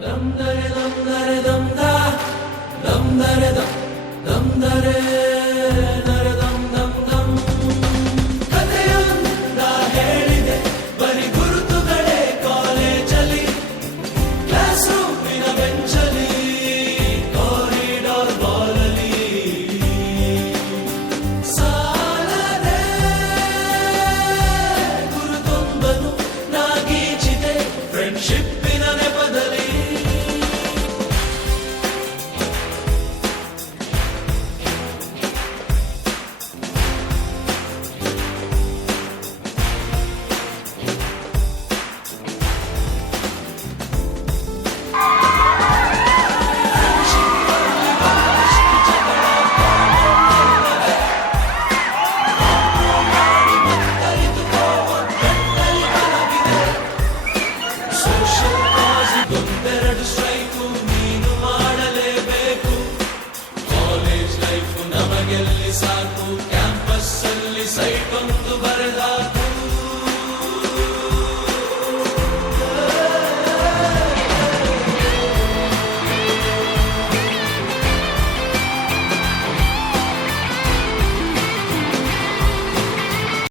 dam dare dam dare dam da dam dare dam dare dare dam dam dam ಕಥೆಯೊಂದ ಹೇಳಿದೆ ಬರಿ ಗುರುತುಗಳೇ ಕಾಲೇಜಲ್ಲಿ class ರೂಮಿನ ಬೆಂಚಲ್ಲಿ corridor ಬಾಲಲ್ಲಿ ಸಾಲದೆ ಗುರುತೊಂದನು ನಾಗೀಚಿದೆ ಫ್ರೆಂಡ್ಶಿಪ್ಪಿನ ನೆಪದಲ್ಲಿ ಒಂದೆರಡು ಸ್ಟ್ರೈಕು ನೀನು ಮಾಡಲೇಬೇಕು ಕಾಲೇಜ್ ಲೈಫ್ ನಮಗೆಲ್ಲಿ ಸಾಕು ಕ್ಯಾಂಪಸ್ ಅಲ್ಲಿ ಸೈಟ್